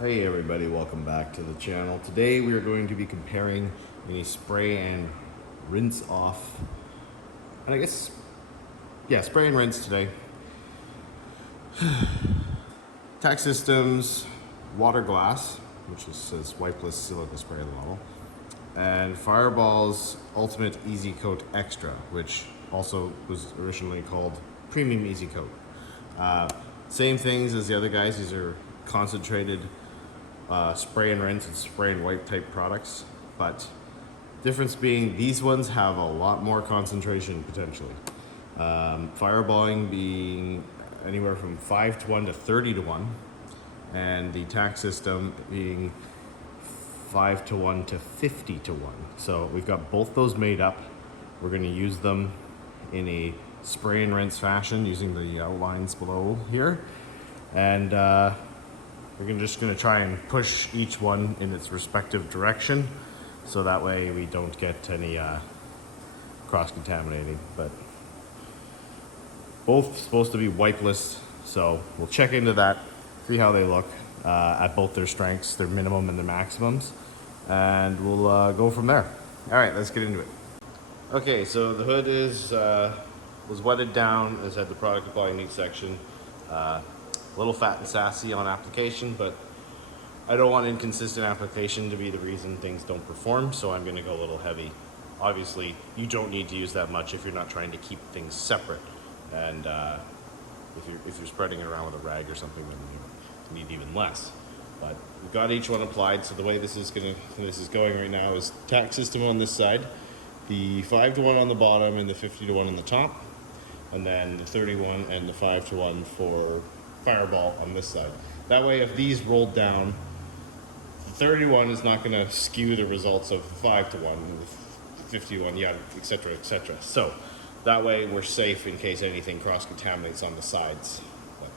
Hey everybody, welcome back to the channel. Today we are going to be comparing a spray and rinse off, and I guess, yeah, spray and rinse today. Tac Systems Water Glass, which says wipeless silica spray on the model, and Fireball's Ultimate Easy Coat Extra, which also was originally called Premium Easy Coat. Same things as the other guys. These are concentrated spray and rinse and spray and wipe type products, but difference being these ones have a lot more concentration potentially. Fireballing being anywhere from 5 to 1 to 30 to 1, and the Tac system being 5 to 1 to 50 to 1. So we've got both those made up. We're going to use them in a spray and rinse fashion using the outlines below here, and we're just going to try and push each one in its respective direction, so that way we don't get any cross-contaminating. But both supposed to be wipeless, so we'll check into that, see how they look at both their strengths, their minimum and their maximums, and we'll go from there. All right, let's get into it. Okay, so the hood was wetted down. It's had the product apply in each section. A little fat and sassy on application, but I don't want inconsistent application to be the reason things don't perform, so I'm going to go a little heavy. Obviously, you don't need to use that much if you're not trying to keep things separate, and if you're spreading it around with a rag or something, then you need even less. But we've got each one applied, so the way this is going right now is Tac system on this side, the 5 to 1 on the bottom, and the 50 to 1 on the top, and then the 31 and the 5 to 1 for Fireball on this side. That way, if these rolled down, the 31 is not going to skew the results of 5 to 1, the 51, yeah, etc., etc. So that way we're safe in case anything cross-contaminates on the sides. But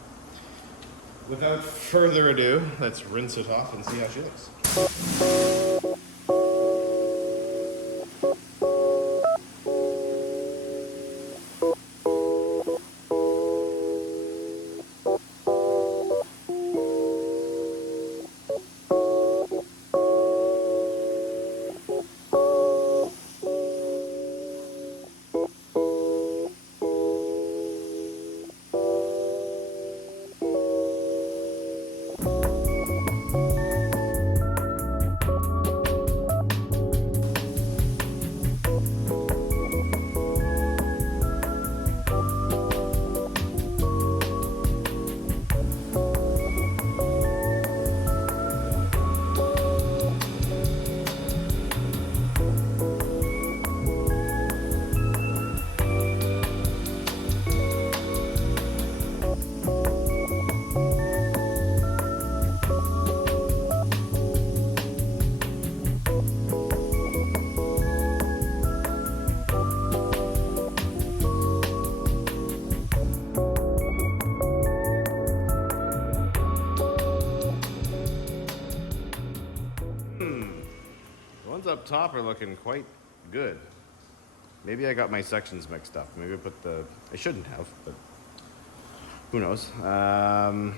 without further ado, let's rinse it off and see how she looks. Up top are looking quite good. Maybe I got my sections mixed up. Maybe I shouldn't have, but who knows. What I'm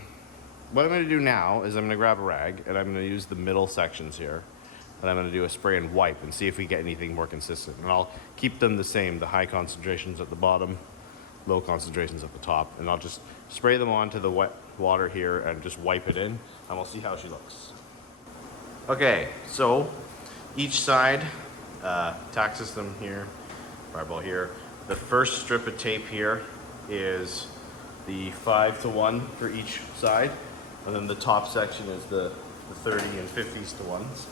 going to do now is I'm going to grab a rag and I'm going to use the middle sections here, and I'm going to do a spray and wipe and see if we get anything more consistent. And I'll keep them the same, the high concentrations at the bottom, low concentrations at the top, and I'll just spray them onto the wet water here and just wipe it in, and we'll see how she looks. Okay, so each side, Tac system here, Fireball here. The first strip of tape here is the 5 to 1 for each side, and then the top section is the 30 and 50s to 1s.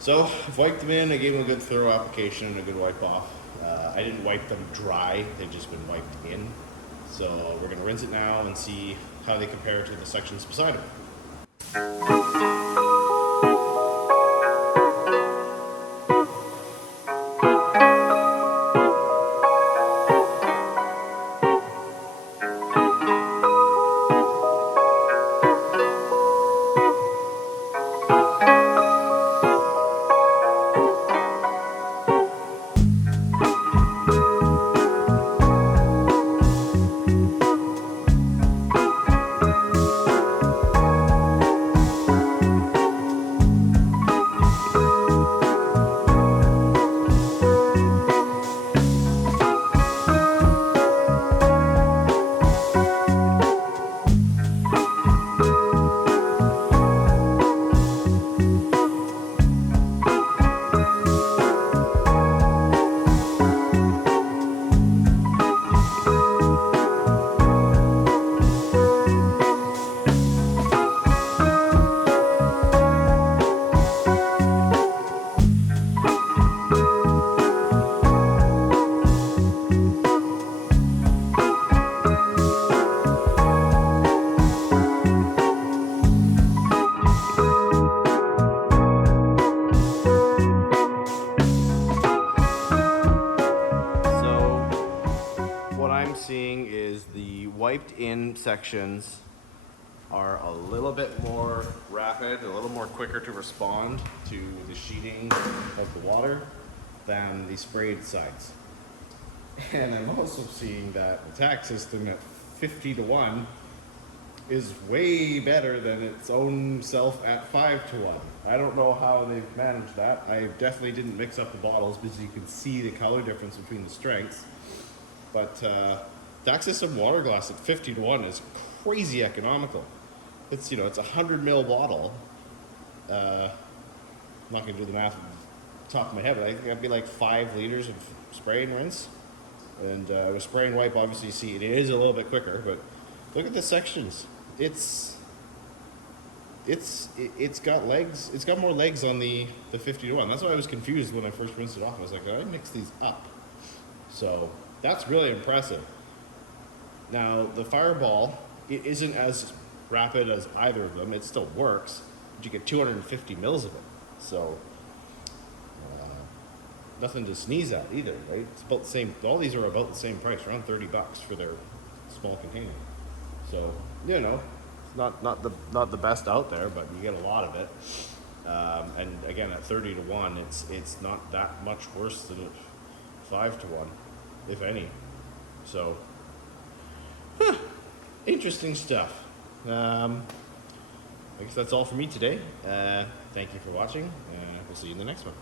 So I've wiped them in. I gave them a good thorough application and a good wipe off. I didn't wipe them dry, they've just been wiped in. So we're gonna rinse it now and see how they compare to the sections beside them. in sections are a little bit more rapid, a little more quicker to respond to the sheeting of the water than the sprayed sides. And I'm also seeing that the Tac system at 50 to 1 is way better than its own self at 5 to 1. I don't know how they've managed that. I definitely didn't mix up the bottles because you can see the color difference between the strengths. But Tac Systems Water Glass at 50 to 1 is crazy economical. It's, you know, it's a 100 ml bottle. I'm not gonna do the math off the top of my head, but I think that'd be like 5 liters of spray and rinse. And with spray and wipe, obviously you see it is a little bit quicker, but look at the sections. It's got legs. It's got more legs on the 50 to 1. That's why I was confused when I first rinsed it off. I was like, did I mix these up? So that's really impressive. Now the Fireball, it isn't as rapid as either of them. It still works, but you get 250 mils of it. So nothing to sneeze at either, right? It's about the same. All these are about the same price, around $30 for their small container. So, you know, not the best out there, but you get a lot of it. And again, at 30 to 1, it's not that much worse than 5 to 1, if any. So, interesting stuff. I guess that's all for me today. Thank you for watching. We'll see you in the next one.